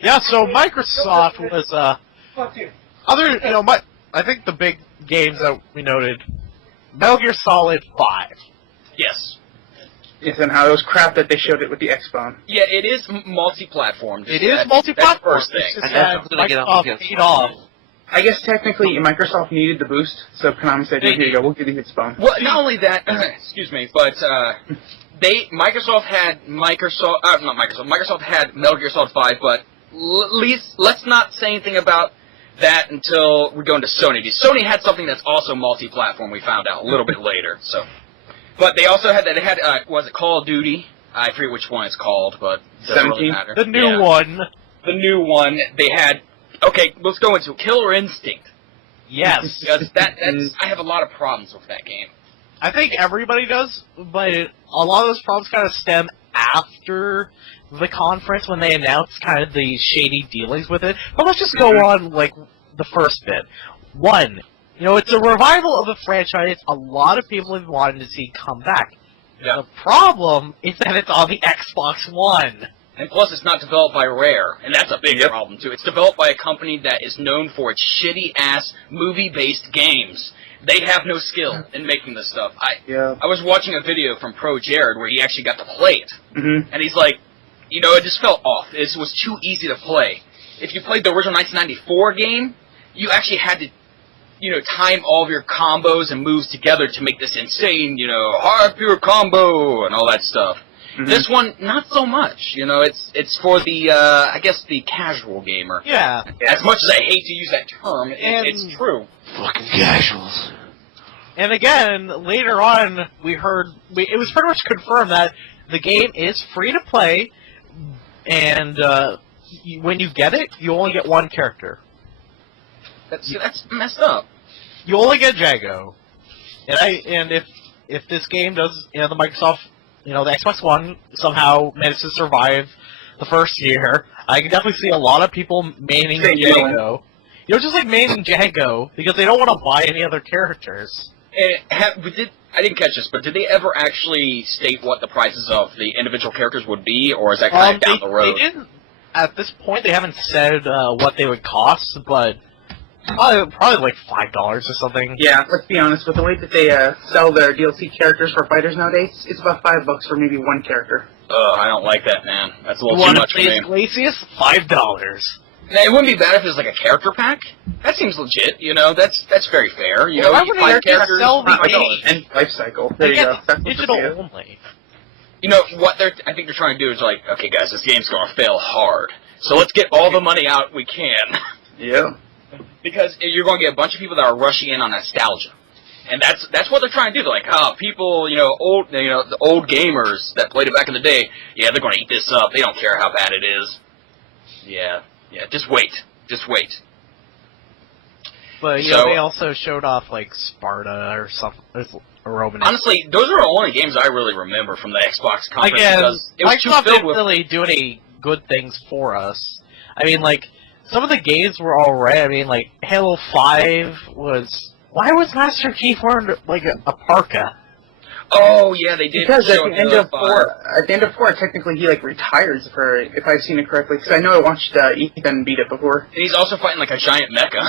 Yeah, so Microsoft was, I think the big games that we noted, Metal Gear Solid 5. Yes. Yes, and how it was crap that they showed it with the X-Bone. Yeah, it is multi-platform. It is multi-platform. That's the first thing. It's just that Microsoft paid off. I guess technically Microsoft needed the boost, so Konami said, here you go, we'll give you X-Bone. Well, not only that, excuse me, but Microsoft had Metal Gear Solid 5, but let's not say anything about that until we go into Sony. Because Sony had something that's also multi-platform. We found out a little bit later. So, but they also had that. They had was it Call of Duty? I forget which one it's called, but it doesn't really matter. The new one. The new one. They had. Okay, let's go into Killer Instinct. Yes, because I have a lot of problems with that game. I think everybody does, but a lot of those problems kind of stem after the conference when they announced kind of the shady dealings with it. But let's just go on, like, the first bit. One, it's a revival of a franchise a lot of people have wanted to see come back. Yeah. The problem is that it's on the Xbox One. And plus, it's not developed by Rare, and that's a big problem, too. It's developed by a company that is known for its shitty-ass movie-based games. They have no skill in making this stuff. I was watching a video from Pro Jared where he actually got to play it. Mm-hmm. And he's like, it just felt off. It was too easy to play. If you played the original 1994 game, you actually had to, time all of your combos and moves together to make this insane, hard pure combo and all that stuff. Mm-hmm. This one, not so much. It's for the, I guess, the casual gamer. Yeah. As much as I hate to use that term, it's true. Fucking casuals. And again, later on, it was pretty much confirmed that the game is free to play, and when you get it, you only get one character. That's messed up. You only get Jago. And if this game does, the Microsoft, the Xbox One somehow manages to survive the first year, I can definitely see a lot of people maining Jago. Just like maining Jago, because they don't want to buy any other characters. I didn't catch this, but did they ever actually state what the prices of the individual characters would be, or is that kind of down the road? They didn't. At this point, they haven't said what they would cost, but probably like $5 or something. Yeah, let's be honest. With the way that they sell their DLC characters for fighters nowadays, it's about $5 for maybe one character. I don't like that, man. That's a little too much for me. Glacius? $5. It wouldn't be bad if it was like a character pack. That seems legit, that's very fair. Why would five characters, sell the game? And life cycle. There you go. That's digital only. What I think they're trying to do is like, okay guys, this game's gonna fail hard. So let's get all the money out we can. Yeah. Because you're gonna get a bunch of people that are rushing in on nostalgia. And that's what they're trying to do. They're like, people, old the old gamers that played it back in the day, they're gonna eat this up. They don't care how bad it is. Yeah, just wait. But, they also showed off, like, Sparta or something, or Roman. Honestly, those are the only games I really remember from the Xbox conference. Again, because it was Microsoft didn't really do any good things for us. I mean, like, some of the games were alright. I mean, like, Halo 5 was... Why was Master Chief wearing, like, a parka? Oh, yeah, they did. Because at the end of 4, technically he, like, retires, if I've seen it correctly. Because I know I watched Ethan beat it before. And he's also fighting, like, a giant mecha.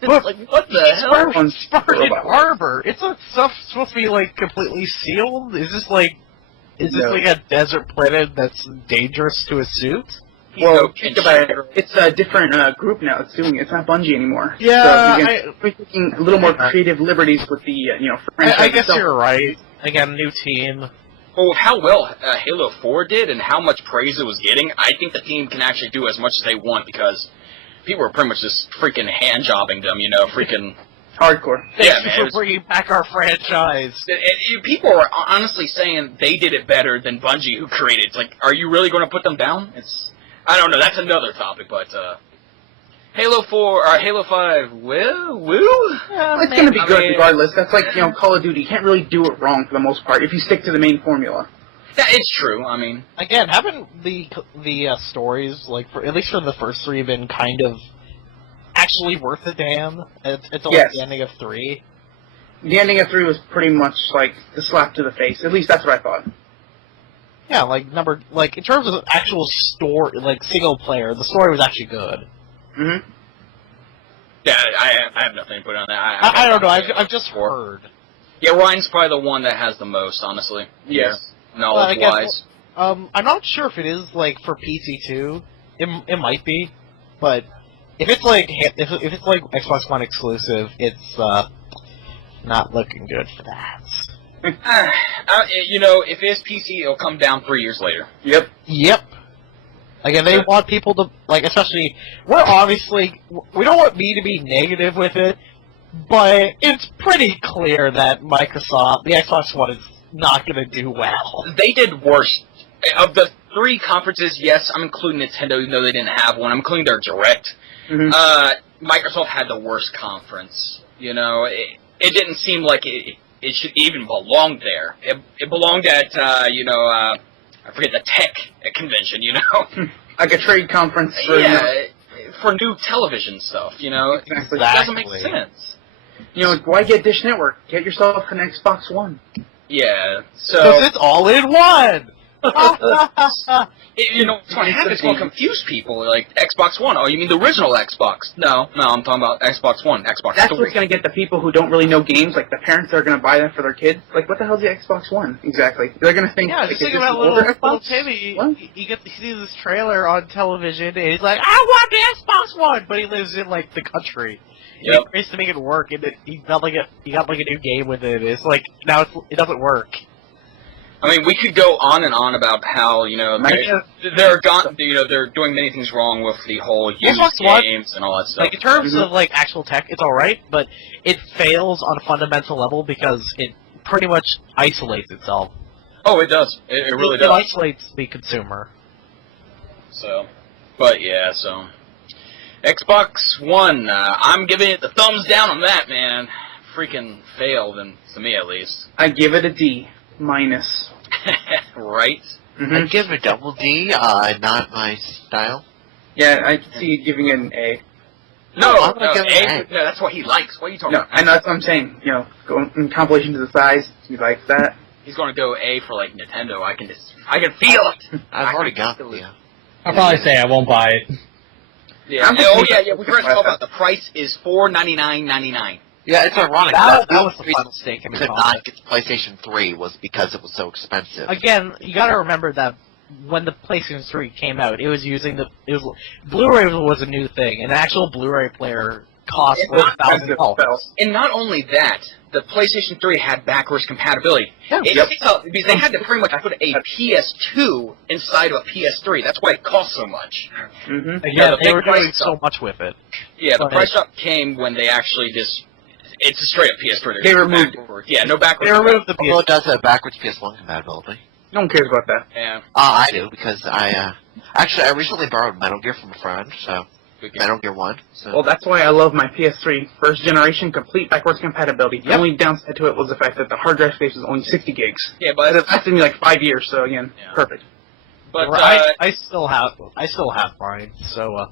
But, like, what the hell? Spartan Harbor. It's not supposed to be, like, completely sealed? Is this, like a desert planet that's dangerous to a suit? Well, think about it. It's a different group now that's doing it. It's not Bungie anymore. Yeah, so we're taking a little more creative liberties with the, franchise I guess itself. you're right. Again, new team. Well, how well Halo 4 did and how much praise it was getting, I think the team can actually do as much as they want because people were pretty much just freaking hand-jobbing them, freaking... Hardcore. Thank you for bringing back our franchise. People were honestly saying they did it better than Bungie, who created it. It's like, are you really going to put them down? I don't know, that's another topic, but, Halo 4, or Halo 5, woo? Well, it's going to be good regardless. That's like, Call of Duty. You can't really do it wrong for the most part if you stick to the main formula. Yeah, it's true, I mean... Again, haven't the stories, like, at least for the first 3, been kind of actually worth a damn? It's like the ending of 3. The ending of 3 was pretty much, like, the slap to the face. At least that's what I thought. Yeah, like in terms of actual story, like single player, the story was actually good. Mm-hmm. Yeah, I have nothing to put on that. I don't know. I've just heard. Yeah, Ryan's probably the one that has the most, honestly. Yes. Knowledge-wise. I'm not sure if it is like for PC too. It might be, but if it's like Xbox One exclusive, it's not looking good for that. If it's PC, it'll come down 3 years later. Yep. Like, and they want people to, like, especially, we don't want me to be negative with it, but it's pretty clear that Microsoft, the Xbox One, is not going to do well. They did worse. Of the 3 conferences, yes, I'm including Nintendo, even though they didn't have one. I'm including their Direct. Mm-hmm. Microsoft had the worst conference. It didn't seem like it should even belong there. It belonged at, I forget the tech convention, Like a trade conference for for new television stuff, Exactly. It doesn't make sense. Why get Dish Network? Get yourself an Xbox One. Yeah, Because it's all in one! what's going to happen? It's going to confuse people. Like, Xbox One. Oh, you mean the original Xbox? No, I'm talking about Xbox One, Xbox That's 3. what's going to get the people who don't really know games, like the parents that are going to buy them for their kids. Like, what the hell's the Xbox One? Exactly. They're going to think, Yeah, like, just is think this about an older little Xbox? Timmy. What? He sees this trailer on television, and he's like, I want the Xbox One! But he lives in, like, the country. Yep. He tries to make it work, and he got like a new game with it. It's like, now it doesn't work. I mean, we could go on and on about how they're doing many things wrong with the whole used Xbox One, games and all that stuff. Like, in terms of, like, actual tech, it's alright, but it fails on a fundamental level because it pretty much isolates itself. Oh, it does. It really It does. isolates the consumer. So, but yeah, so Xbox One, I'm giving it the thumbs down on that, man. Freaking failed, and to me at least. I give it a D minus. Right? Mm-hmm. I'd give it a double D, not my style. Yeah, I can see you giving it an A. No, I'm gonna give it an A. no, that's what he likes. What are you talking No, about? I know that's what I'm saying. Going in compilation to the size, he likes that. He's going to go A for like Nintendo. I can feel it. I've already got the, I'll probably say I won't buy it. Yeah. I'm just Oh thinking- yeah. We forgot to talk about the price is $499.99. Yeah, it's ironic. That the was the reason final stake in the to contest. not get the PlayStation 3 was because it was so expensive. Again, you gotta remember that when the PlayStation 3 came out, it was using Blu-ray was a new thing. An actual Blu-ray player cost $1,000. And not only that, the PlayStation 3 had backwards compatibility. Yeah. Because they had to pretty much put a PS2 inside of a PS3. That's why it cost so much. Mm-hmm. Again, the they big were doing price so up. much with it. Yeah, the But price up came when they actually just... It's a straight up PS3. They removed backwards. Yeah, no backwards. They removed the Although PS. it does have backwards PS1 compatibility. No one cares about that. Yeah, I do, because I recently borrowed Metal Gear from a friend, so good game. Metal Gear 1. So. Well, that's why I love my PS3 first generation complete backwards compatibility. The only downside to it was the fact that the hard drive space was only 60 gigs. Yeah, But but it lasted me like 5 years, so again, Yeah. perfect. I still have mine. So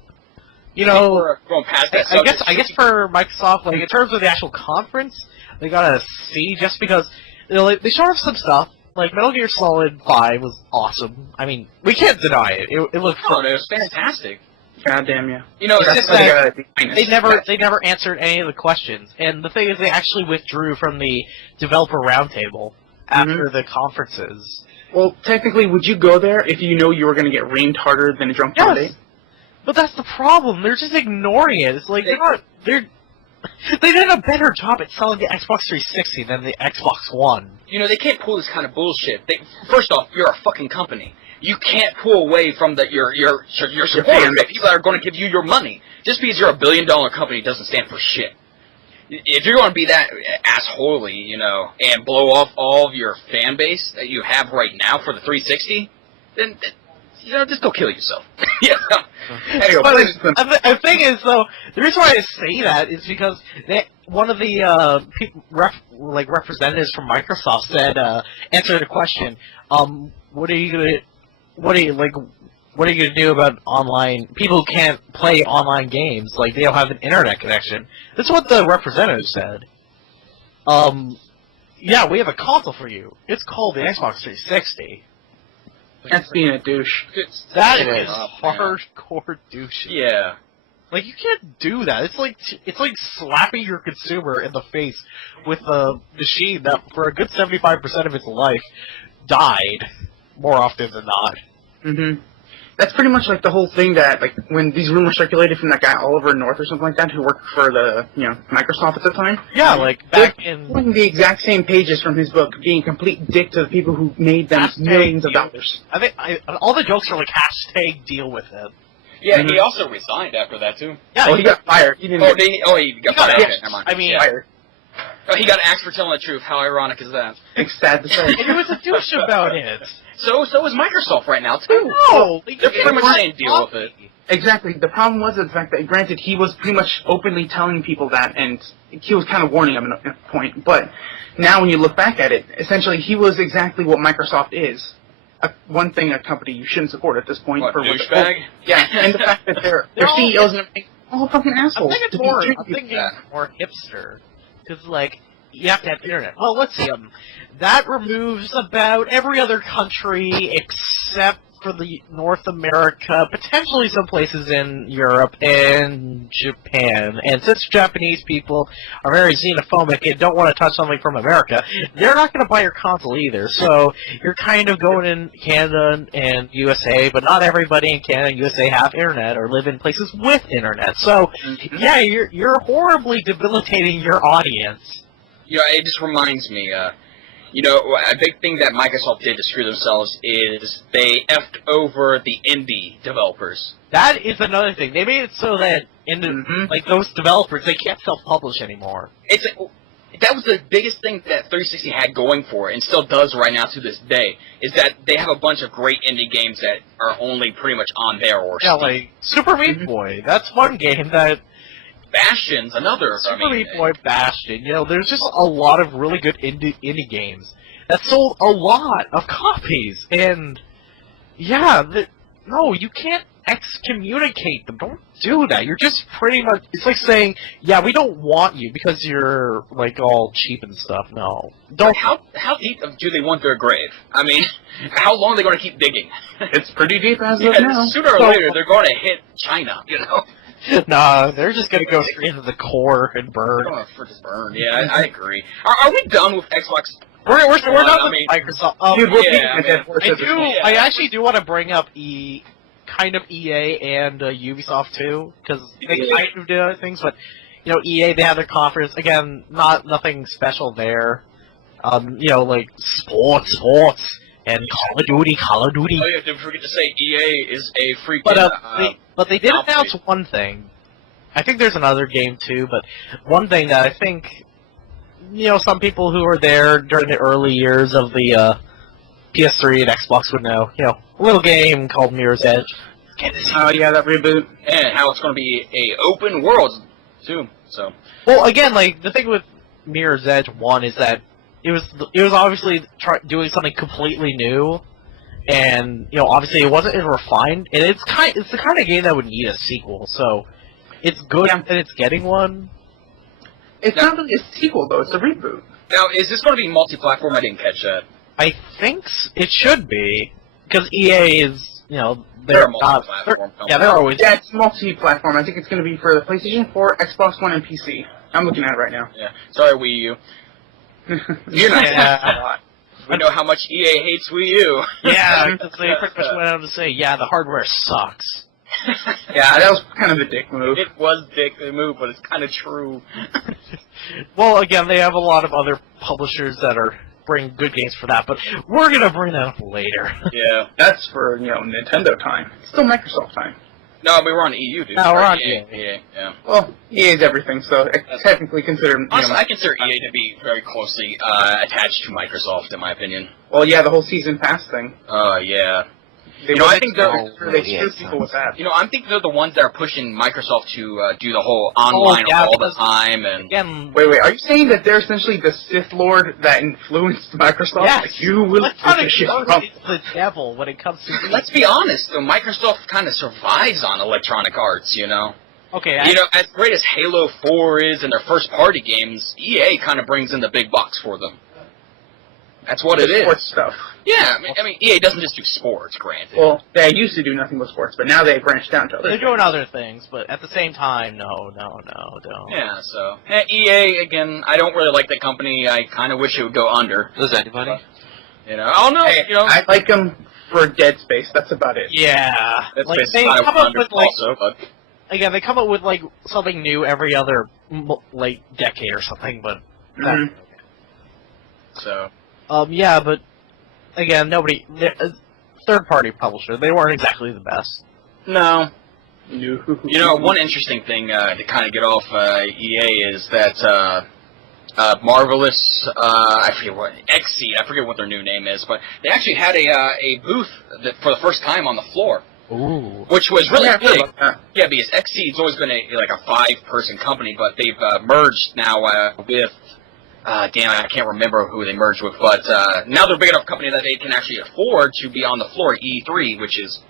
we're going past that. I guess for Microsoft, like in terms of the actual conference, they got a C just because they showed off some stuff. Like Metal Gear Solid 5 was awesome. I mean, we can't deny it. It looked Oh, it was fantastic. God damn you. It's That's just why they that got a D minus. they never answered any of the questions. And the thing is, they actually withdrew from the developer roundtable after the conferences. Well, technically, would you go there if you know you were going to get reamed harder than a drunk Yes. Monday? But that's the problem. They're just ignoring it. It's like they did a better job at selling the Xbox 360 than the Xbox One. they can't pull this kind of bullshit. First off, you're a fucking company. You can't pull away from your supporters, the people that are going to give you your money. Just because you're a billion-dollar company doesn't stand for shit. If you're going to be that assholey, and blow off all of your fan base that you have right now for the 360, then just go kill yourself. Anyway, But please. the thing is, though, the reason why I say that is because one of the representatives from Microsoft said, answered a question. What are you gonna do about online people who can't play online games? Like they don't have an internet connection. That's what the representative said. Yeah, we have a console for you. It's called the Xbox 360. That's being a douche. That It is is. hardcore douche. Yeah. Like, you can't do that. It's like slapping your consumer in the face with a machine that, for a good 75% of its life, died more often than not. Mm-hmm. That's pretty much like the whole thing that, like, when these rumors circulated from that guy Oliver North or something like that, who worked for the, Microsoft at the time. Yeah, like, back in... Putting the exact same pages from his book, being a complete dick to the people who made them Hashtag millions of deal. dollars. I think all the jokes are like, hashtag deal with it. Yeah, Mhm. he also resigned after that, too. Yeah, Oh, he got fired. He didn't get He got fired. Okay, never mind. I mean, Yeah. fired. Oh, he got axed for telling the truth. How ironic is that? It's sad to say. and he was a douche about it. So is Microsoft right now, too. No! They're pretty much saying deal with it. Exactly. The problem was the fact that, granted, he was pretty much openly telling people that, and he was kind of warning them at a point. But now, when you look back at it, essentially, he was exactly what Microsoft is. One thing a company you shouldn't support at this point. What, for douchebag? Yeah, and the fact that their No. CEOs and everything, all fucking I'm assholes. thinking to be more, treated I'm like thinking that. more hipster. Because, like, you have to have internet. Well, let's see. That removes about every other country except for the North America, potentially some places in Europe and Japan. And since Japanese people are very xenophobic and don't want to touch something from America, they're not going to buy your console either. So you're kind of going in Canada and USA, but not everybody in Canada and USA have internet or live in places with internet. So yeah, you're horribly debilitating your audience. It just reminds me, a big thing that Microsoft did to screw themselves is they effed over the indie developers. That is another thing. They made it so that like those developers, they can't self-publish anymore. That was the biggest thing that 360 had going for it, and still does right now to this day, is that they have a bunch of great indie games that are only pretty much on there or Yeah, Steam. like Super Meat Boy. That's one game that Bastion's another. Super Meat Boy Bastion. There's just a lot of really good indie games that sold a lot of copies, and yeah, no, you can't excommunicate them. Don't do that. You're just pretty much. It's like saying, yeah, we don't want you because you're like all cheap and stuff. No, don't. How deep do they want their grave? I mean, how long are they going to keep digging? It's pretty deep as of Yeah, now. sooner or later, they're going to hit China, Nah, they're just gonna go straight into the core and burn. They're going to freaking burn. Yeah, I agree. Are we done with Xbox? We're done I with mean- Microsoft. Dude, we're yeah, beating I a dead mean, horse I at this point. I actually do want to bring up EA and Ubisoft too, because they kind of do other things. But EA, they have their conference again. Nothing special there. Like sports, and Call of Duty. Oh yeah, didn't forget to say EA is a freaking. But they did I'll announce say- one thing. I think there's another game too, but one thing that I think some people who were there during the early years of the PS3 and Xbox would know. A little game called Mirror's Edge. Oh, yeah, that reboot. and how it's going to be a open world too. So Well, again, like the thing with Mirror's Edge 1 is that it was obviously doing something completely new, and obviously it wasn't as refined, and it's the kind of game that would need a sequel. So it's good that it's getting one. It's not really a sequel, though. It's a reboot. now, is this going to be multi-platform? I didn't catch that. I think it should be because EA is They're they're a multi-platform company. yeah, they're always Yeah, it's multi-platform. I think it's going to be for the PlayStation 4, Xbox One, and PC. I'm looking at it right now. Yeah. Sorry, Wii U. You're not. Yeah. We know how much EA hates Wii U. yeah. 'Cause they pretty much went out to say, yeah, the hardware sucks. Yeah, that was kind of a dick move. It was dick move, but it's kind of true. Well, again, they have a lot of other publishers that are bring good games for that, but we're gonna bring that up later. Yeah. That's for, Nintendo time. It's still Microsoft time. No, we were on EU, dude. No, we're on EA. EA. Yeah. Well, EA is everything, so it's technically considered, Honestly, I consider EA to be very closely attached to Microsoft, in my opinion. well, yeah, the whole season pass thing. Yeah. They I think they screw people with that. I think they're the ones that are pushing Microsoft to do the whole online yeah, all the because- time, and Again, Wait, are you saying that they're essentially the Sith Lord that influenced Microsoft? yes, Like, you will Electronic shit Arts from. is the devil when it comes to. let's be honest, though, Microsoft kind of survives on Electronic Arts, Okay, as great as Halo 4 is and their first-party games, EA kind of brings in the big bucks for them. That's what it is. Sports stuff. Yeah, I mean, EA doesn't just do sports, granted. Well, they used to do nothing but sports, but now they branched out to other They're things. doing other things, but at the same time, no, don't. Yeah, so EA again. I don't really like the company. I kind of wish it would go under. Does anybody? You know, I don't know. Hey, you know, I like them for Dead Space. That's about it. Yeah, that's like basically they kind of come up under with like also, but again, they come up with like something new every other like decade or something, but Mhm. so yeah, but again, third-party publisher, they weren't exactly the best. no. No. You know, one interesting thing to kind of get off EA is that Marvelous, I forget what, Xseed, I forget what their new name is, but they actually had a booth that for the first time on the floor, Ooh. which was really Yeah, I heard big. about that. Yeah, because Xseed's always been like a 5-person company, but they've merged now with, damn, I can't remember who they merged with, but now they're a big enough company that they can actually afford to be on the floor at E3, which is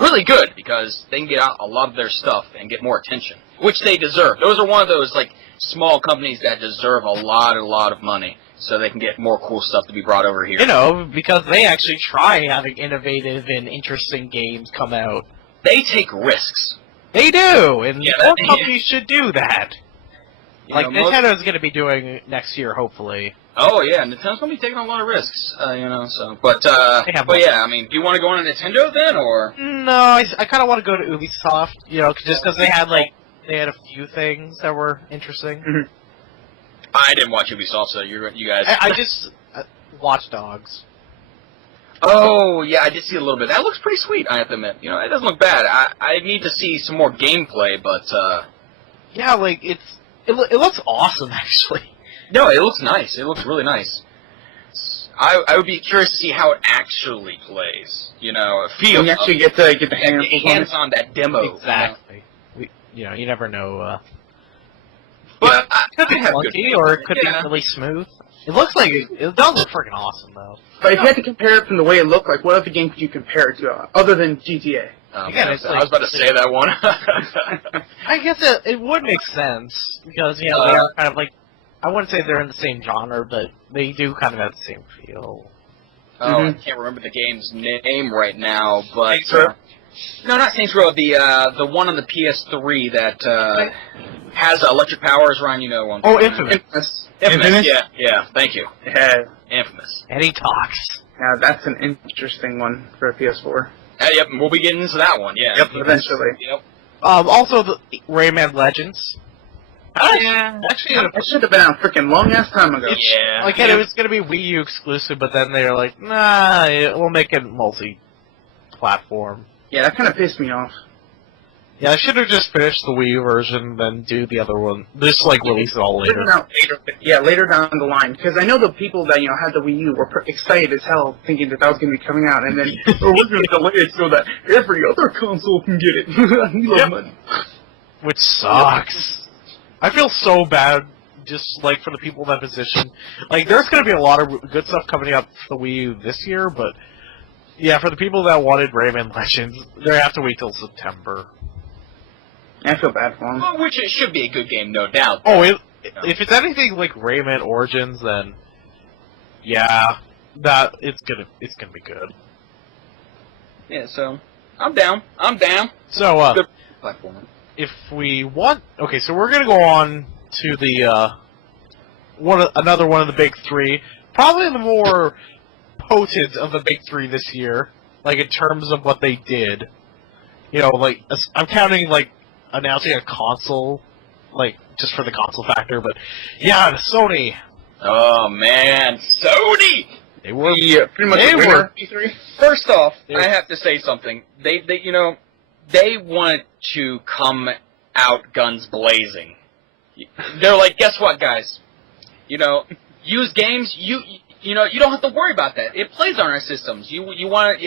really good because they can get out a lot of their stuff and get more attention, which they deserve. Those are one of those like small companies that deserve a lot of money, so they can get more cool stuff to be brought over here. You know, because they actually try having innovative and interesting games come out. They take risks. They do, and Yeah, more that- companies should do that. You Like know, most- Nintendo's going to be doing next year, hopefully. Oh yeah, Nintendo's gonna be taking a lot of risks, you know. So, but have but money. yeah, I mean, do you want to go on a Nintendo then, or? No, I kind of want to go to Ubisoft, you know, just because they had a few things that were interesting. I didn't watch Ubisoft, so you guys. I just Watch Dogs. Oh yeah, I did see a little bit. That looks pretty sweet. I have to admit, you know, it doesn't look bad. I need to see some more gameplay, but Yeah, like it looks awesome actually. no, it looks nice. It looks really nice. I would be curious to see how it actually plays. You know, feel You actually get the hang of it. hands on that demo. Exactly. You never know. But It could be I have good clunky, faith. or it could Yeah. be really smooth. It looks like it does look freaking awesome though. But if you had to compare it from the way it looked, like what other game could you compare it to, other than GTA? Again, it's I was about to say that one. I guess it would make sense because they are kind of like, I wouldn't say they're in the same genre, but they do kind of have the same feel. Oh, I can't remember the game's name right now, but Saints Row? no, not Saints Row. The one on the PS3 that has electric powers. Ryan, you know one. Oh, Infamous. Infamous. Yeah. Thank you. Yeah, Infamous. And he talks. yeah, that's an interesting one for a PS4. Yep, we'll be getting into that one. Yeah. Eventually. Yep. Also, the Rayman Legends. Yeah. Actually, That should have been out freaking long ass time ago. Yeah. like it was going to be Wii U exclusive, but then they're like, nah, we'll make it multi-platform. Yeah, that kind of pissed me off. Yeah, I should have just finished the Wii U version, then do the other one. Just release it all Put later. it out later, yeah, later down the line, because I know the people that had the Wii U were excited as hell, thinking that was going to be coming out, and then we're going to delay it so that every other console can get it. We love money. Which sucks. I feel so bad, just for the people in that position. There's going to be a lot of good stuff coming up for the Wii U this year, but yeah, for the people that wanted Rayman Legends, they have to wait till September. I feel bad for them. Well, which it should be a good game, no doubt. Oh, if it's anything like Rayman Origins, then yeah, it's gonna be good. Yeah. So I'm down. So Good platform. if we want, okay, so we're gonna go on to the another one of the big three, probably the more potent of the big three this year, in terms of what they did. I'm counting announcing a console, just for the console factor, but yeah, Sony. Oh man, Sony. They were Pretty much They the were- winner, E3. First off, They- I have to say something. They wanted to come out guns blazing. They're like, guess what, guys? Used games, you don't have to worry about that. It plays on our systems. You want to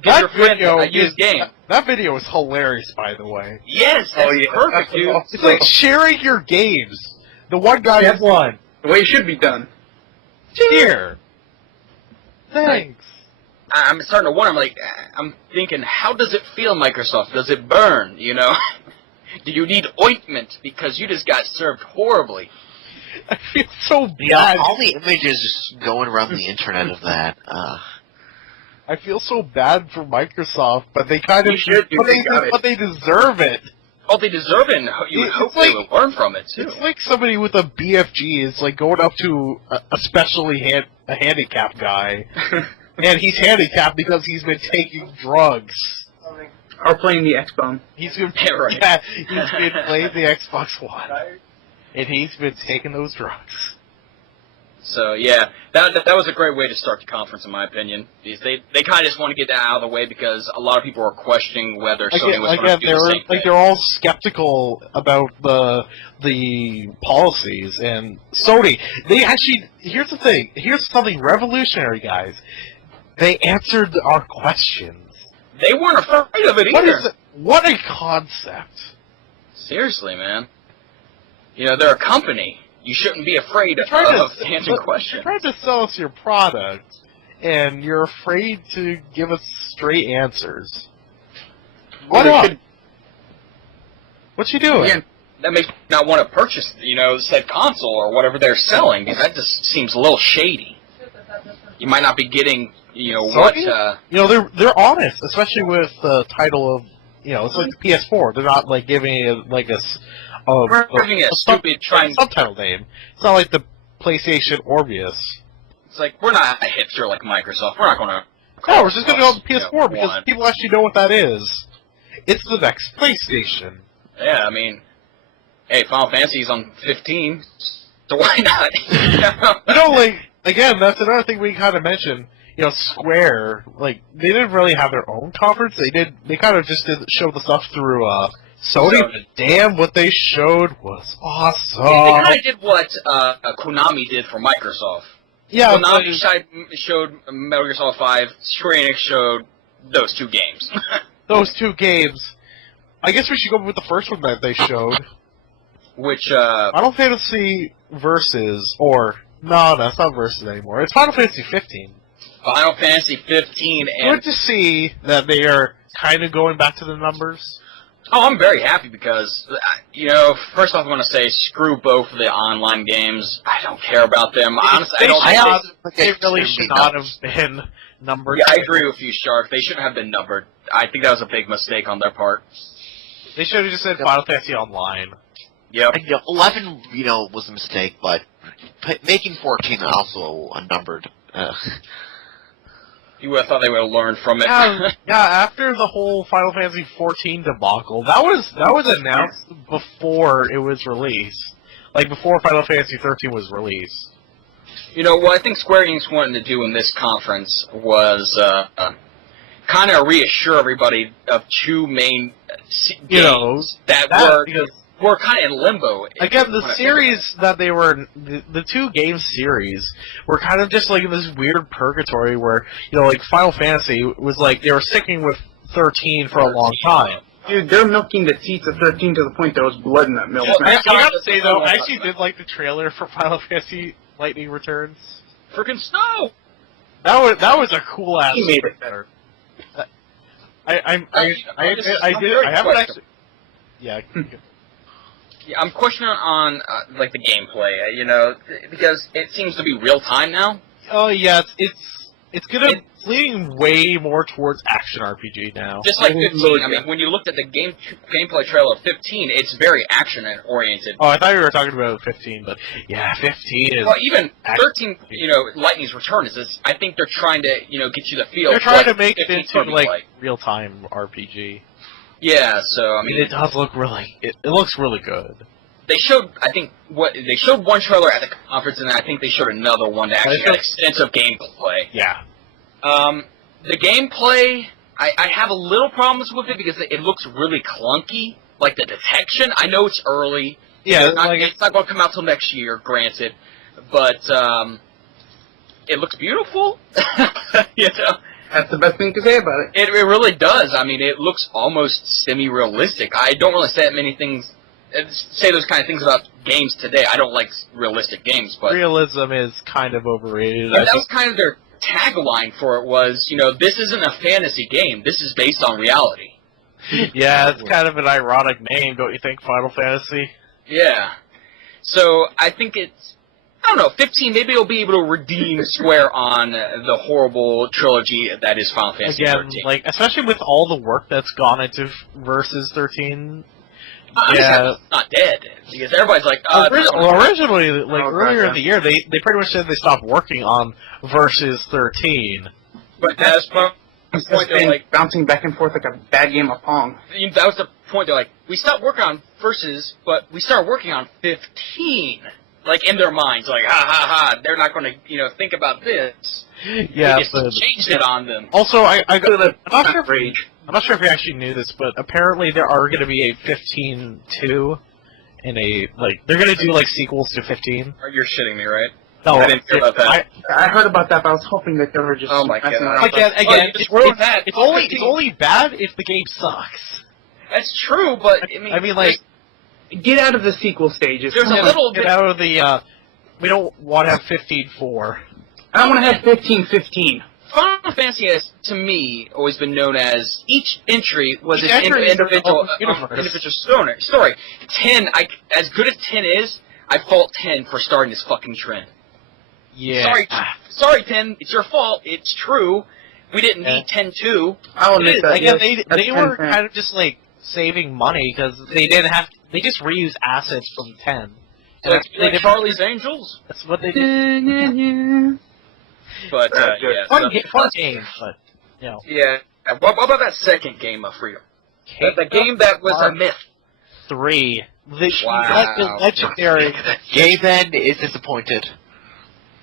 give your friend a used game. That video is hilarious, by the way. Yes, that's perfect, dude. It's like sharing your games. The one guy who won. The way it should be done. Here. Thanks. I'm starting to wonder. I'm thinking, how does it feel, Microsoft? Does it burn? Do you need ointment because you just got served horribly? I feel so bad. Yeah, all the images just going around the internet of that. I feel so bad for Microsoft, but they kind of You should, but they deserve it. Oh, they deserve it, and you would It's hope like- they would learn from it, too. It's like somebody with a BFG is like going up to a specially a handicapped guy, and he's handicapped because he's been taking drugs. Or playing the Xbone. He's been Yeah, right. he's been playing the Xbox One, and he's been taking those drugs. So, yeah, that was a great way to start the conference, in my opinion. Because they kind of just want to get that out of the way because a lot of people are questioning whether Sony was going to do the same thing. They're all skeptical about the policies, and Sony, they actually, here's the thing, here's something revolutionary, guys. They answered our questions. They weren't afraid of it What either. is it? What a concept. Seriously, man. You know, they're a company. You shouldn't be afraid of answering questions. You're trying to sell us your product, and you're afraid to give us straight answers. What Well, up? they should- What you doing? Again, That makes me not want to purchase, said console or whatever they're selling, because that just seems a little shady. You might not be getting, what, they're honest, especially with the title of, it's like the PS4. They're not like giving it like we're giving it a stupid trying. subtitle name. It's not like the PlayStation Orbius. It's like, we're not a hipster like Microsoft. We're not going to. No, we're just going to go with the PS4 because one. people actually know what that is. It's the next PlayStation. Yeah, I mean, hey, Final Fantasy's on 15, so why not? Again, that's another thing we kind of mentioned. Square, they didn't really have their own conference. They kind of just did show the stuff through Sony. Sony. Damn, what they showed was awesome. They kind of did what Konami did for Microsoft. Yeah, Konami showed Metal Gear Solid 5. Square Enix showed those two games. those two games. I guess we should go with the first one that they showed. Which, Final Fantasy Versus, or no, that's not Versus anymore. It's Final Fantasy 15. Final Fantasy 15 and... Good to see that they are kind of going back to the numbers. Oh, I'm very happy because, first off I want to say screw both of the online games. I don't care about them. Honestly, I don't think They really should not have been numbered. Yeah, I agree with you, Shark. They shouldn't have been numbered. I think that was a big mistake on their part. They should have just said Final Fantasy Online. Yep. 11, was a mistake, but making 14 also unnumbered. You would have thought they would have learned from it. Yeah, after the whole Final Fantasy 14 debacle, that was announced before it was released. Like, before Final Fantasy 13 was released. What I think Square Enix wanted to do in this conference was kind of reassure everybody of two main games that were kind of in limbo. Again, the series that they were, the two game series were kind of just like in this weird purgatory where, like Final Fantasy was like, they were sticking with 13 for a long time. dude, they're milking the teats of 13 to the point there was blood in that milk. Well, man. I gotta say though, I actually did like the trailer for Final Fantasy Lightning Returns. Freaking Snow! That was a cool ass He made it trailer. I'm I very haven't questionable. actually. Yeah. Yeah, I'm questioning on the gameplay, because it seems to be real time now. Oh yeah, it's leaning way more towards action RPG now. Just like Oh, 15. Lord, I mean, yeah. when you looked at the gameplay trailer of 15, it's very action oriented. Oh, I thought you were talking about 15, but yeah, 15 is. Well, even action 13, Lightning's Return is. I think they're trying to, get you the feel. They're of trying what to make it 15's into gonna be like real-time RPG. Yeah, so I I mean, mean, it does look it looks really good. they showed. I think they showed one trailer at the conference, and I think they showed another one that actually had extensive gameplay. Yeah. The gameplay, I have a little problems with it because it looks really clunky. Like the detection, I know it's early. Yeah, It's not going to come out till next year, granted, but it looks beautiful. That's the best thing to say about it. It really does. I mean, it looks almost semi-realistic. I don't really say those kind of things about games today. I don't like realistic games, but realism is kind of overrated. that was kind of their tagline for it was, this isn't a fantasy game. This is based on reality. Yeah, it's kind of an ironic name, don't you think, Final Fantasy? Yeah. So I think it's, I don't know, 15, maybe it'll be able to redeem Square on the horrible trilogy that is Final Fantasy Again, 13. like, especially with all the work that's gone into Versus 13. I'm just yeah. happy it's not dead, because everybody's like, Originally, like, Oh, earlier gotcha. in the year, they pretty much said they stopped working on Versus 13. but that's the It's point, they're been like, bouncing back and forth like a bad game of Pong. that was the point, they're like, we stopped working on Versus, but we started working on 15. Like, in their minds, like, ha ha ha, they're not going to, think about this. Yeah, we just but changed it on them. also, I'm not sure Rage. I'm not sure if you actually knew this, but apparently there are going to be a 15-2 and they're going to do, like, sequels to 15. You're shitting me, right? No, I didn't hear about that. I heard about that, but I was hoping that they were just Oh my messing God. around. Again, Oh, you just ruined that. it's only bad if the game sucks. That's true, but, I mean like, Get out of the sequel stages. there's a Come on. little get bit... out of the, we don't want to have 15-4. I want to have 15-15. Final Fantasy has, to me, always been known as each entry was Each its entry is individual their own universe. individual story. 10, as good as 10 is, I fault 10 for starting this fucking trend. Yeah. Sorry, 10, it's your fault. It's true. We didn't need 10-2. I'll admit that. Again, yes, they that's were 10. kind of just, like, saving money because they didn't have... They just reused assets from 10. And Like, they did Charlie's Angels. That's what they did. But, yeah. Fun game, but, Yeah. What about that second game of Freedom? The game that was a myth. 3. Wow. The legendary... Gabe then is disappointed.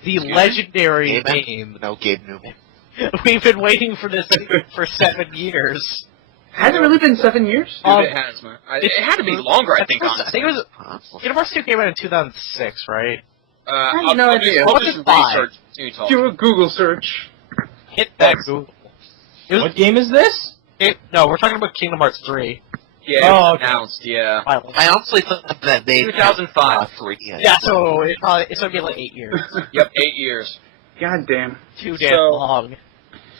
The legendary Gabe game. No, Gabe Newman. We've been waiting for this for 7 years. Has it really been 7 years? Dude, it has, man. It had to be longer, I think, honestly. I think it was... Kingdom Hearts 2 came out in 2006, right? I have no idea. I'll What's just it by? research. You talk. Do a Google search. Hit that Google. What game is this? No, we're talking about Kingdom Hearts 3. Yeah, Oh, it was okay. announced, yeah. I honestly thought that they 2005. 3. Yeah, so it's gonna be like 8 years. Yep, 8 years. God damn. Too damn So- long.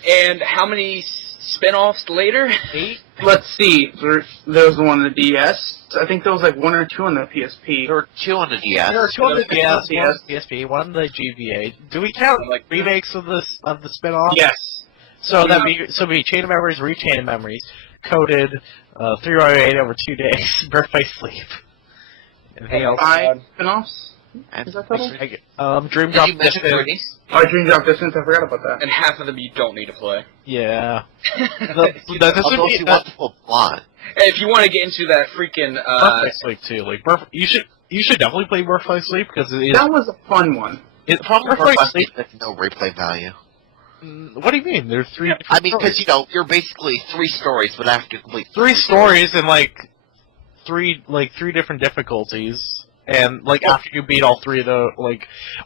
And how many spin-offs later? 8? Let's see. There was one on the DS. I think there was like 1 or 2 on the PSP. There were 2 on the DS. There are 2 on the DS, Yeah. 1 on the PSP, 1 on the GBA. Do we count Like- remakes of the spin-off? Yes. So that'd be Chain of Memories, Rechain of Memories, Coded, 308 over 2 days, Birth by Sleep. Anything else? 5 spin-offs? And Is that total? Dream Did Drop you mention Distance. 30? Oh, Dream Drop Distance. I forgot about that. And half of them you don't need to play. Yeah. This Although would if be you want the full plot. Hey, if you want to get into that freaking, Birth by Sleep too. Like you should definitely play Birth by Sleep because it is. That was a fun one. From Birth by Sleep. There's no replay value. What do you mean? There's 3 different I mean, stories. because, you're basically 3 stories, but after complete 3 stories and three different difficulties. And after you beat all 3 of the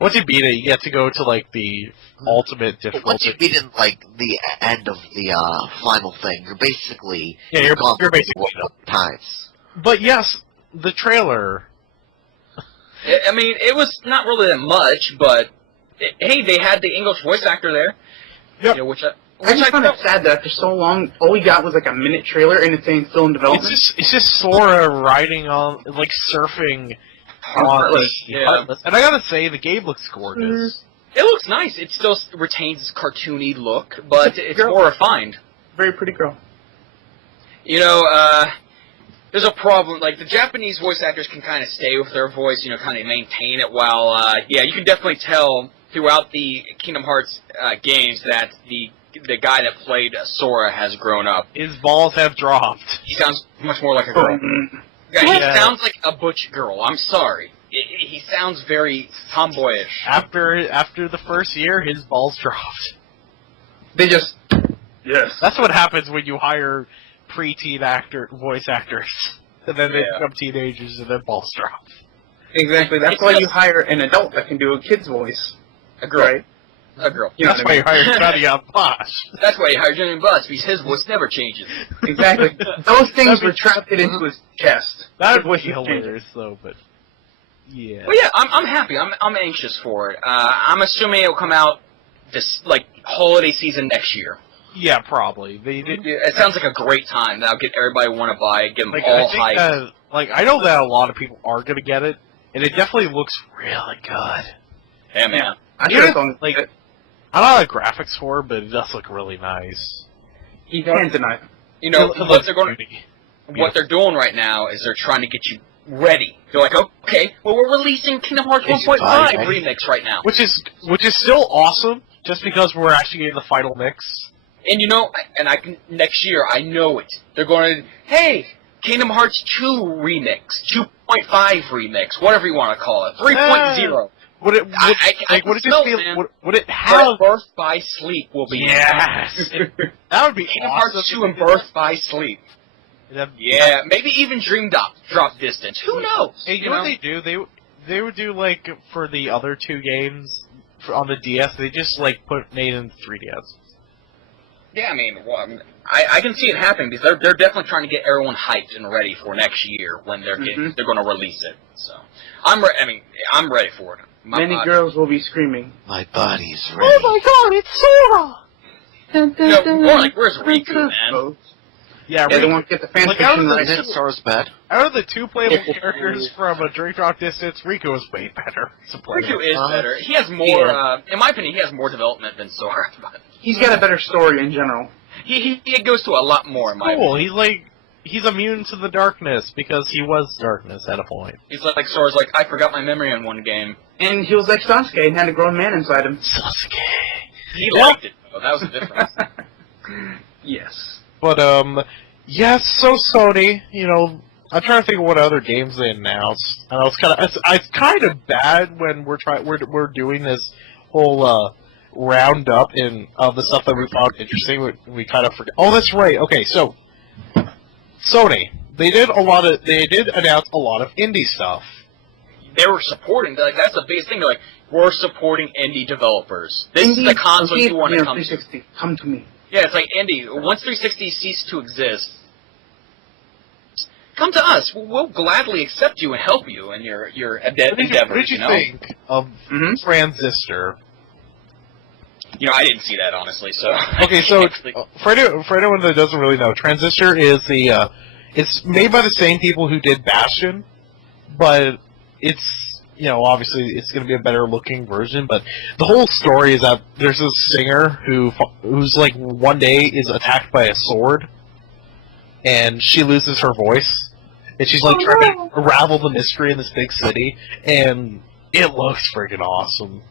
once you beat it, you get to go to the ultimate But difficulty. once you beat in, the end of the final thing, you're basically... Yeah, you're gone through basically the world times. But yes, the trailer. I mean, it was not really that much, but hey, they had the English voice actor there. Yep. You know, which I just found it felt- sad that after so long, all we got was like a minute trailer and it's saying still in development. It's just Sora riding on surfing on Heartless. the Yeah. Heartless. And I gotta say, the game looks gorgeous. It looks nice. It still retains its cartoony look, but it's Girl. more refined. Very pretty girl. You know, there's a problem. Like, the Japanese voice actors can kind of stay with their voice, kind of maintain it, while, yeah, you can definitely tell throughout the Kingdom Hearts games that the guy that played Sora has grown up. His balls have dropped. He sounds much more like a girl. Yeah, he Yeah. sounds like a butch girl. I'm sorry. He sounds very tomboyish. After the first year, his balls dropped. They just... Yes. That's what happens when you hire pre-teen voice actors. And then they Yeah. become teenagers and their balls drop. Exactly. That's It's why just- you hire an adult that can do a kid's voice. A girl. Right? A girl. You know That's what I why you mean? hire Johnny Bosch. That's why he hired Jimmy Butts, because his voice never changes. Exactly. Those things That'd be- were trapped into his chest. That would be hilarious, though, but... Yeah. But yeah, I'm happy. I'm anxious for it. I'm assuming it'll come out this, holiday season next year. Yeah, probably. It sounds like a great time. That'll get everybody want to buy it, get them I all think hyped. that, I know that a lot of people are gonna get it, and it definitely looks really good. Yeah, man. I should have gone like I don't know the graphics for it, but it does look really nice. You can't deny it. You know, It what looks they're going beauty. what they're doing right now is they're trying to get you ready. They're like, okay, well, we're releasing Kingdom Hearts 1.5 remix right now. Which is still awesome, just because we're actually getting the final mix. And you know, next year, I know it. They're going to, hey, Kingdom Hearts 2 remix, 2.5 remix, whatever you want to call it, 3.0. Would it would it have Birth by Sleep will be yes. That would be Kingdom awesome. Hearts 2 and Birth by Sleep. Yeah, maybe even Dream Drop Distance. Who knows? Hey, you know what they do? They would do like for the other two games on the DS. They just like made in 3DS. Yeah, I mean, well, I can see it happening because they're definitely trying to get everyone hyped and ready for next year when they're going to release it. So I'm ready for it. Many girls will be screaming. My body's ready. Oh my God! It's Sora. No, more like, where's Riku, man? Yeah, they won't get the fan fiction right. Isn't Sora's bed? Out of the two playable characters from a Drink Drop Distance, Riku is way better. Riku is better. He has more, in my opinion, he has more development than Sora. He's got a better story in general. He goes to a lot more, in my opinion. He's immune to the darkness because he was darkness at a point. He's like Sora's like, I forgot my memory in one game. And he was like Sasuke and had a grown man inside him. Sasuke. He liked it, though. That was the difference. Yes. But, yes, so Sony, you know, I'm trying to think of what other games they announced. And it's kind of bad when we're doing this whole, roundup of the stuff that we found interesting. We kind of forget. Oh, that's right. Okay, so, Sony, they did announce a lot of indie stuff. They were supporting, like, that's the biggest thing. They're like, we're supporting indie developers. This is the console you want to come to. 360, come to me. Yeah, it's like indie. Once 360 ceased to exist, come to us. We'll gladly accept you and help you in your endeavors. What did you think of Transistor? You know, I didn't see that, honestly, so... Okay, so, for anyone that doesn't really know, Transistor is it's made by the same people who did Bastion, but it's, you know, obviously it's going to be a better looking version, but the whole story is that there's this singer who's like, one day is attacked by a sword, and she loses her voice, and she's like trying to unravel the mystery in this big city, and it looks freaking awesome.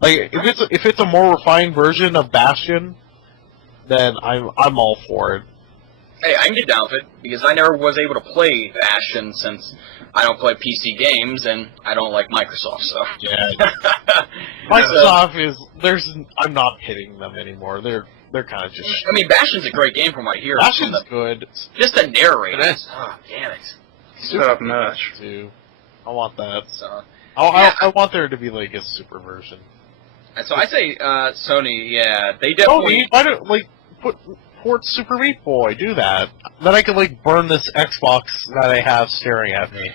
Like, if it's a more refined version of Bastion, then I'm all for it. Hey, I can get down with it, because I never was able to play Bastion since I don't play PC games, and I don't like Microsoft, so... Yeah. Microsoft I'm not hitting them anymore. They're kind of just... I mean, Bastion's a great game from what I hear. Bastion's good. Just the narrator. Oh, damn it. Super much. Too. I want that. So, I want there to be, like, a super version. And so I say, Sony, yeah, they definitely... why don't, like, port Super Meat Boy, do that. Then I could, like, burn this Xbox that I have staring at me.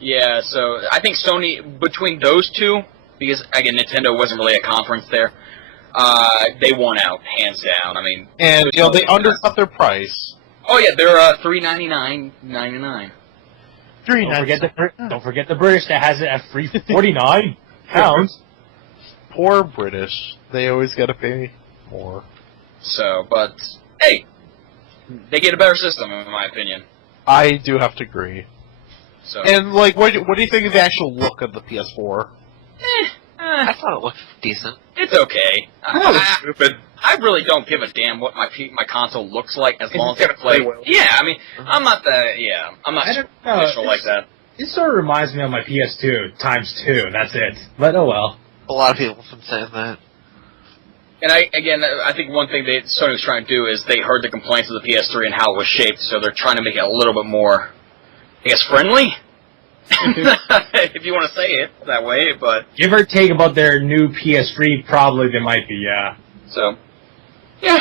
Yeah, so I think Sony, between those two, because, again, Nintendo wasn't really a conference there, they won out, hands down. I mean... And, you know, they undercut their price. Oh, yeah, they're $399.99. Don't forget the British that has it at free £49. Poor British. They always gotta pay more. So, but, hey, they get a better system, in my opinion. I do have to agree. So. And, like, what do you think of the actual look of the PS4? I thought it looked decent. It's okay. That was stupid. I really don't give a damn what my console looks like as long as I play well. Yeah, I mean, I'm not traditional like that. It sort of reminds me of my PS2 times 2. That's it. But oh well. A lot of people have been saying that. And I think one thing Sony was trying to do is they heard the complaints of the PS3 and how it was shaped, so they're trying to make it a little bit more, I guess, friendly? If you want to say it that way, but... Give or take about their new PS3, probably they might be, yeah. So, yeah.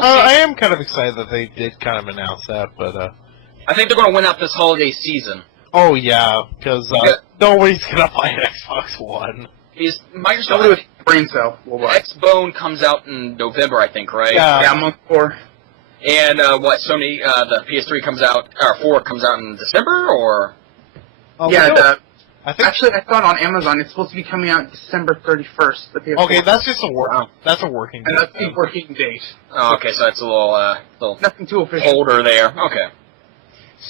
I am kind of excited that they did kind of announce that, but... I think they're going to win out this holiday season. Oh, yeah, because nobody's going to buy an Xbox One. Is Microsoft... Somebody with brain cell will buy. Xbone comes out in November, I think, right? Yeah, month 4. And, Sony, the PS3 comes out, or 4 comes out in December, or... Oh, Yeah, I think. actually, I saw it on Amazon. It's supposed to be coming out December 31st. The PS4. Okay, that's just a work. That's a working. And date, that's the working date. Oh, okay, so that's a little Nothing too official. holder there. Okay.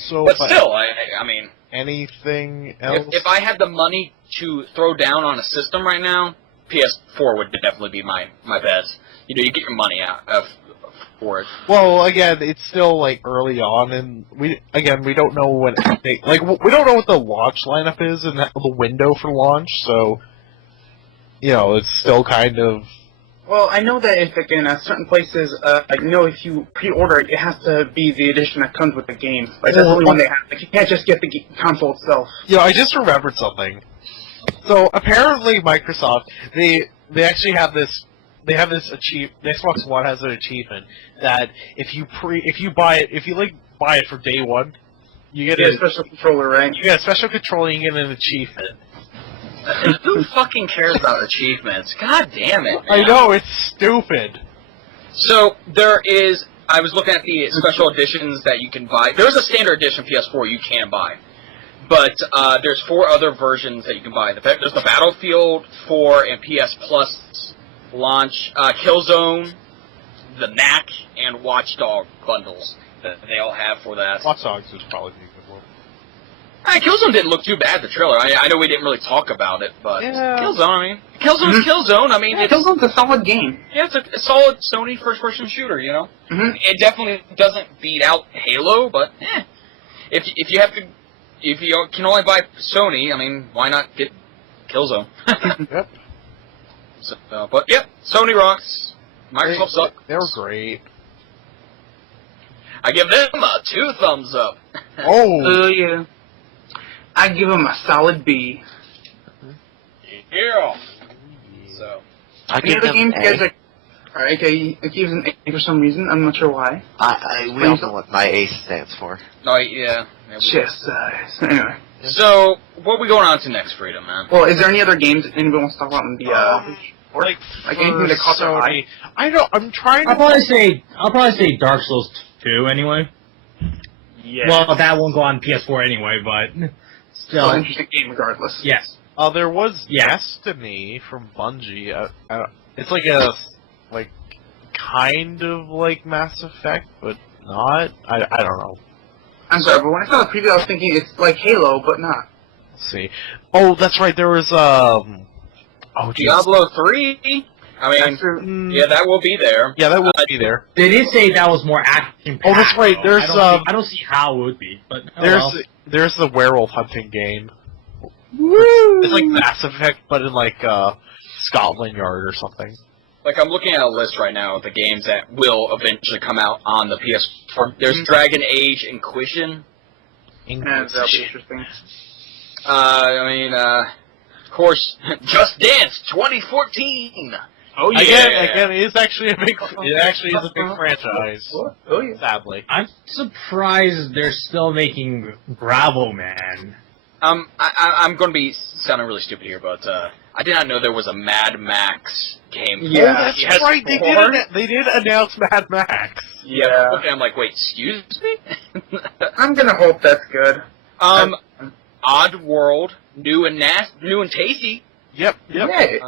So, But still, I mean, anything else? if I had the money to throw down on a system right now, PS4 would definitely be my bet. You know, you get your money out for it. Well, again, it's still like early on, and we don't know when we don't know what the launch lineup is and the window for launch. So, you know, it's still kind of. Well, I know that if in certain places, if you pre-order it, it has to be the edition that comes with the game. Like that's the only one they have. Like you can't just get the console itself. You know, I just remembered something. So apparently, Microsoft they actually have this. They have this the Xbox One has an achievement that if you buy it for day one, you get a special controller, right? You get a special controller and you get an achievement. Who fucking cares about achievements? God damn it. I know, it's stupid. So, I was looking at the special editions that you can buy. There's a standard edition PS4 you can buy. But there's 4 other versions that you can buy. There's the Battlefield 4 and PS Plus launch, Killzone, the Knack, and Watchdog bundles that they all have for that. Watch Dogs would probably be a good one. Killzone didn't look too bad, the trailer. I know we didn't really talk about it, but Yeah. Killzone's Killzone. I mean, Killzone's a solid game. Yeah, it's a solid Sony first-person shooter, you know? Mm-hmm. It definitely doesn't beat out Halo, but if you can only buy Sony, I mean, why not get Killzone? Yep. But yep, Sony rocks. Microsoft sucks. They were great. I give them a 2 thumbs up. Oh. Yeah. I give them a solid B. Yeah. So. I Any give other them games A. you guys are... Alright, okay, it gives an A for some reason. I'm not sure why. We all know what my A stands for. Oh yeah. Chest size. Anyway. So, what are we going on to next, Freedom, man? Well, is there any other games anybody wants to talk about in the, like anything that caught their eye? I know. I'm trying. I'll probably say Dark Souls 2 anyway. Yeah. Well, that won't go on PS4 anyway, but still. An interesting game regardless. Yes. There was Yeah. Destiny from Bungie. It's like a kind of like Mass Effect, but not. I don't know. I'm sorry, but when I saw the preview, I was thinking it's like Halo, but not. Let's see. Oh, that's right. There was Diablo 3? I mean, yeah, that will be there. Yeah, that will be there. They did say that was more action. Oh, that's right. There's I don't see how it would be, but there's the werewolf hunting game. Woo! It's like Mass Effect, but in like Scotland Yard or something. Like, I'm looking at a list right now of the games that will eventually come out on the PS4. There's Dragon Age Inquisition. Yeah, that'll be interesting. Of course, Just Dance 2014. Oh yeah. Again, it is actually a big. It actually is a big franchise. Oh yeah. Sadly. I'm surprised they're still making Bravo Man. I'm going to be sounding really stupid here, but I did not know there was a Mad Max game. Yeah. Oh, that's right. They did announce Mad Max. Yeah. Okay, I'm like, wait, excuse me? I'm gonna hope that's good. Odd World, new and tasty. Yep. Yeah.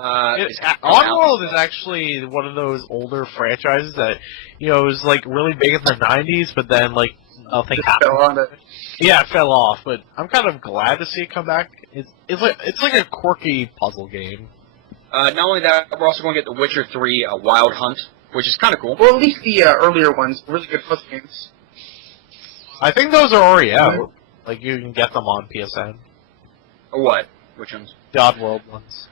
Oddworld is actually one of those older franchises that was like really big in the '90s, but then like nothing happened. Yeah, it fell off. But I'm kind of glad to see it come back. It's like a quirky puzzle game. Not only that, we're also going to get The Witcher 3: Wild Hunt, which is kind of cool. Well, at least the earlier ones, really good puzzle games. I think those are already out. Like you can get them on PSN. What? Which ones? The Oddworld ones.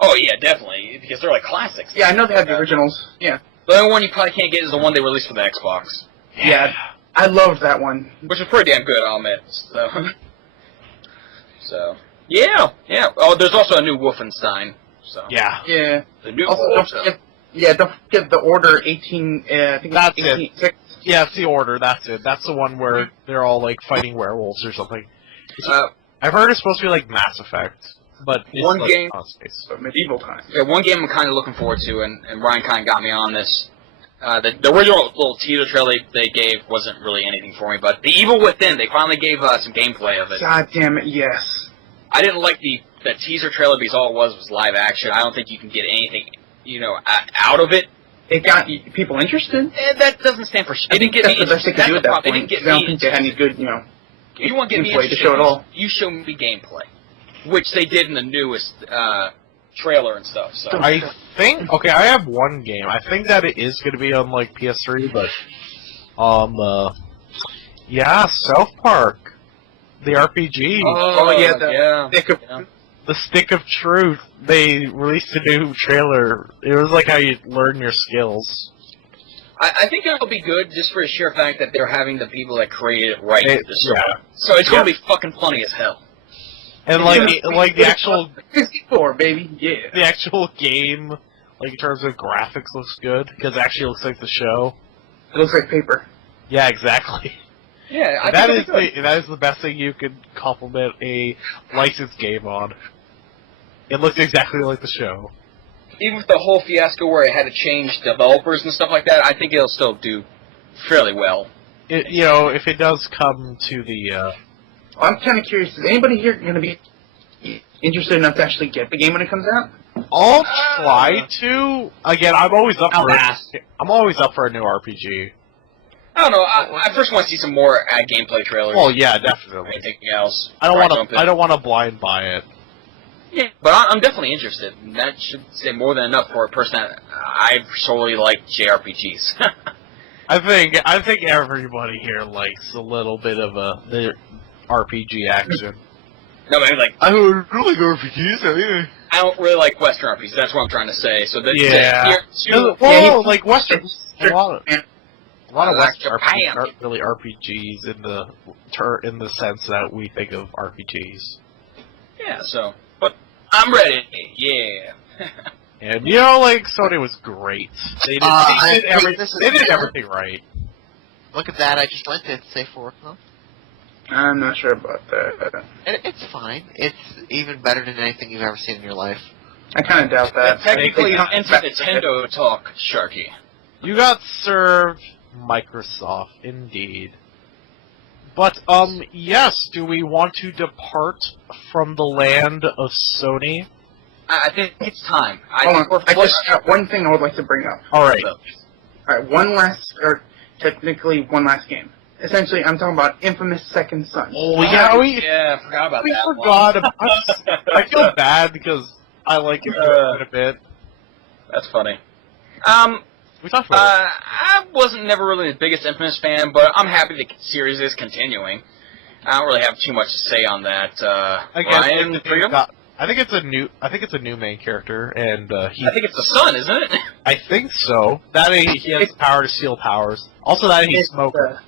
Oh yeah, definitely, because they're like classics. Yeah, I know they have the originals. Yeah. The only one you probably can't get is the one they released for the Xbox. Yeah, I loved that one. Which was pretty damn good, I'll admit. So yeah. Oh, there's also a new Wolfenstein. So Yeah. The new Also, don't forget the Order 18. I think That's it's 18. it. Yeah, it's the Order. That's it. That's the one where they're all like fighting werewolves or something. I've heard it's supposed to be like Mass Effect, but it's one like game. Medieval times. Yeah, one game I'm kind of looking forward to, and Ryan kind of got me on this. The original little teaser trailer they gave wasn't really anything for me, but The Evil Within, they finally gave some gameplay of it. God damn it, yes. I didn't like the teaser trailer because all it was live action. I don't think you can get anything, out of it. It got people interested. That doesn't stand for shit. It didn't get That's me the best they could do at that It point. didn't get I don't me think they had any good, If you want to get me gameplay to interested, show it all. you show me gameplay, which they did in the newest trailer and stuff. So I think I have one game. I think that it is going to be on like PS3, but South Park, the RPG, the Stick of Truth. They released a new trailer. It was like how you learn your skills. I think it'll be good just for the sheer fact that they're having the people that created it write the story. Yeah. So it's going to be fucking funny as hell. And like the actual 64, baby, yeah. the actual game, like in terms of graphics, looks good because it actually looks like the show. It looks like paper. Yeah, exactly. Yeah, that is the best thing you could compliment a licensed game on. It looks exactly like the show. Even with the whole fiasco where it had to change developers and stuff like that, I think it'll still do fairly well. If it does come to the. I'm kind of curious. Is anybody here going to be interested enough to actually get the game when it comes out? I'll try to. Again, I'm always up for it. I'm always up for a new RPG. I don't know. I first want to see some more gameplay trailers. Well, yeah, definitely. Anything else? I don't want to blind buy it. Yeah, but I'm definitely interested. And that should say more than enough for a person that I solely like JRPGs. I think everybody here likes a little bit of the RPG action. No, I mean, like I don't really like RPGs. I don't really like Western RPGs. That's what I'm trying to say. So that like Western, a lot of Western Japan. RPGs aren't really RPGs in the sense that we think of RPGs. Yeah. So, but I'm ready. Yeah. And Sony was great. They did everything right. Look at that! I just went to Safe for Work though. I'm not sure about that. It's fine. It's even better than anything you've ever seen in your life. I kind of doubt that. Technically, enter Nintendo talk, Sharky. You got served, Microsoft, indeed. But, yes, do we want to depart from the land of Sony? I think it's time. Hold on. I just got one thing I would like to bring up. Alright. Alright, technically one last game. Essentially, I'm talking about Infamous Second Son. Oh, yeah, I forgot about that. We forgot about I feel bad because I like it quite a bit. That's funny. We talked about it. I wasn't never really the biggest Infamous fan, but I'm happy the series is continuing. I don't really have too much to say on that. Ryan, I think it's a new main character, and I think it's the son, isn't it? I think so. That he has the power to steal powers. Also, that he's smoker.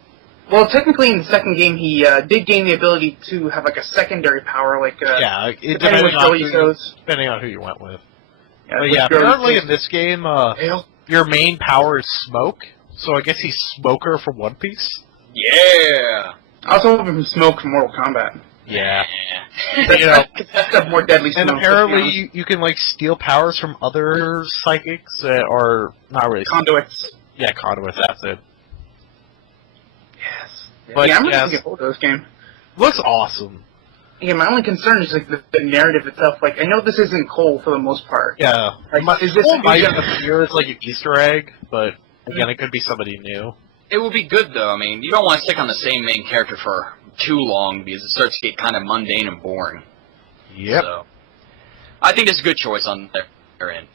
Well, technically, in the second game, he did gain the ability to have like a secondary power, like depending on who you went with. Yeah, apparently in this game, your main power is smoke. So I guess he's Smoker from One Piece. Yeah. I was hoping for Smoke from Mortal Kombat. Yeah. That's more deadly smoke. And apparently you can steal powers from other psychics that are not really conduits. Yeah, conduits. That's it. Yes. But I'm really looking forward to this game. Looks awesome. Yeah, my only concern is the narrative itself. Like, I know this isn't Cole for the most part. Yeah. Is this might appear as like an Easter egg, but again, it could be somebody new. It will be good though. I mean, you don't want to stick on the same main character for too long because it starts to get kind of mundane and boring. Yep. So, I think it's a good choice on their end.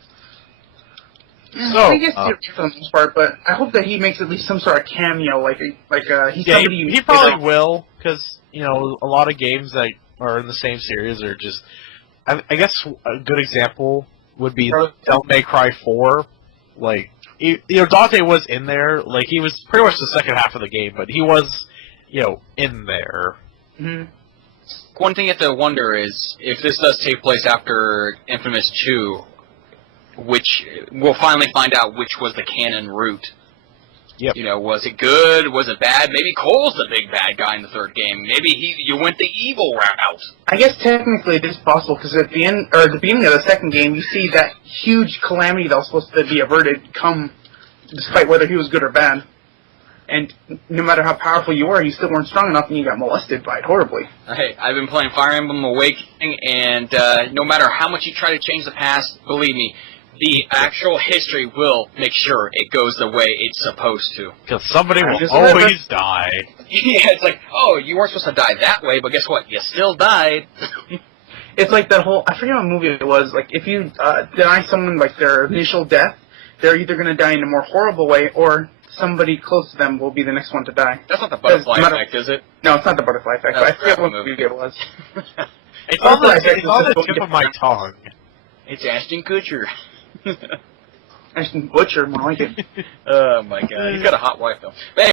So, I guess for the most part, but I hope that he makes at least some sort of cameo, he's somebody he probably will, because a lot of games that are in the same series are just. I guess a good example would be Devil May Cry 4. Dante was in there. He was pretty much the second half of the game, but he was, in there. Mm-hmm. One thing you have to wonder is if this does take place after Infamous 2. Which we'll finally find out which was the canon route. Yep. Was it good? Was it bad? Maybe Cole's the big bad guy in the third game. Maybe you went the evil route. I guess technically it is possible because at the end or at the beginning of the second game, you see that huge calamity that was supposed to be averted come despite whether he was good or bad. And no matter how powerful you were, you still weren't strong enough, and you got molested by it horribly. Hey, I've been playing Fire Emblem Awakening, and no matter how much you try to change the past, believe me, the actual history will make sure it goes the way it's supposed to. Because somebody will Just always die. Yeah, it's like, oh, you weren't supposed to die that way, but guess what? You still died. It's like that whole, I forget what movie it was, like if you deny someone like their initial death, they're either going to die in a more horrible way, or somebody close to them will be the next one to die. That's not the butterfly effect, is it? No, it's not the butterfly effect. That's I forget a what movie. movie it was. It's on the tip of my tongue. It's Ashton Kutcher. Ashton Butcher, more like it. Oh my god, he's got a hot wife though. But